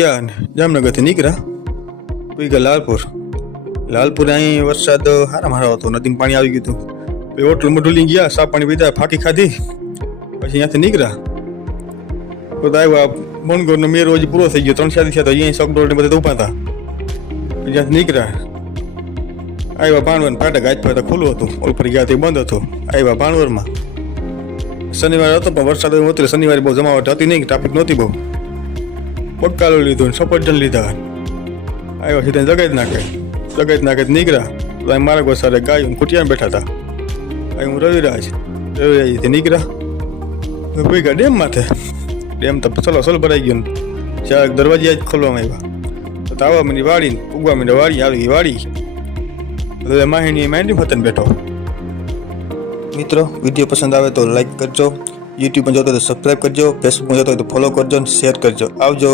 જામનગરથી નીકળ્યા કોઈ ગયા લાલપુર અહીં વરસાદ હારા મારો હતો, નદીમાં પાણી આવી ગયું હતું. પછી હોટલ મોટલી ગયા, સા પાણી પીધા, ફાંકી ખાધી, પછી અહીંયાથી નીકળ્યા તો આવ્યા મણગોળનો મેરો હજી પૂરો થઈ ગયો, 3-4 દિવસ તો અહીંયા શકડોળ ને બધા ઊભા હતા. પછી ત્યાંથી નીકળ્યા આવ્યા ભાણવર ફાટક, આજ ફાટક ખુલ્લું હતું, ઓલ પર ગયા તે બંધ હતો. આવ્યા ભાણવરમાં, શનિવાર હતો પણ વરસાદ હતો, શનિવારે બહુ જમાવટ હતી નહીં, ટ્રાફિક નહોતી બહુ. બકાલો લીધો ને સફરજન લીધા, આવ્યા સીધા જગાઈ નાખે નીકળ્યા. મારા ગોસારે ગાયું કુટિયામાં બેઠા હતા. હું રવિરાજથી નીકળ્યા ભેગા ડેમ માથે. ડેમ તો સલો ભરાઈ ગયો, ચાર દરવાજા જ ખોલવામાં આવ્યા તો આવવા માંડી વાડી, ઉગવા માંડી વાડી, આવી ગઈ વાડી. માહિતી ફતન બેઠો. મિત્રો, વિડીયો પસંદ આવે તો લાઈક કરજો, યુટ્યુબમાં જોતો તો સબસ્ક્રાઈબ કરજો, ફેસબુકમાં જોતો હોય તો ફોલો કરજો અને શેર કરજો. આવજો.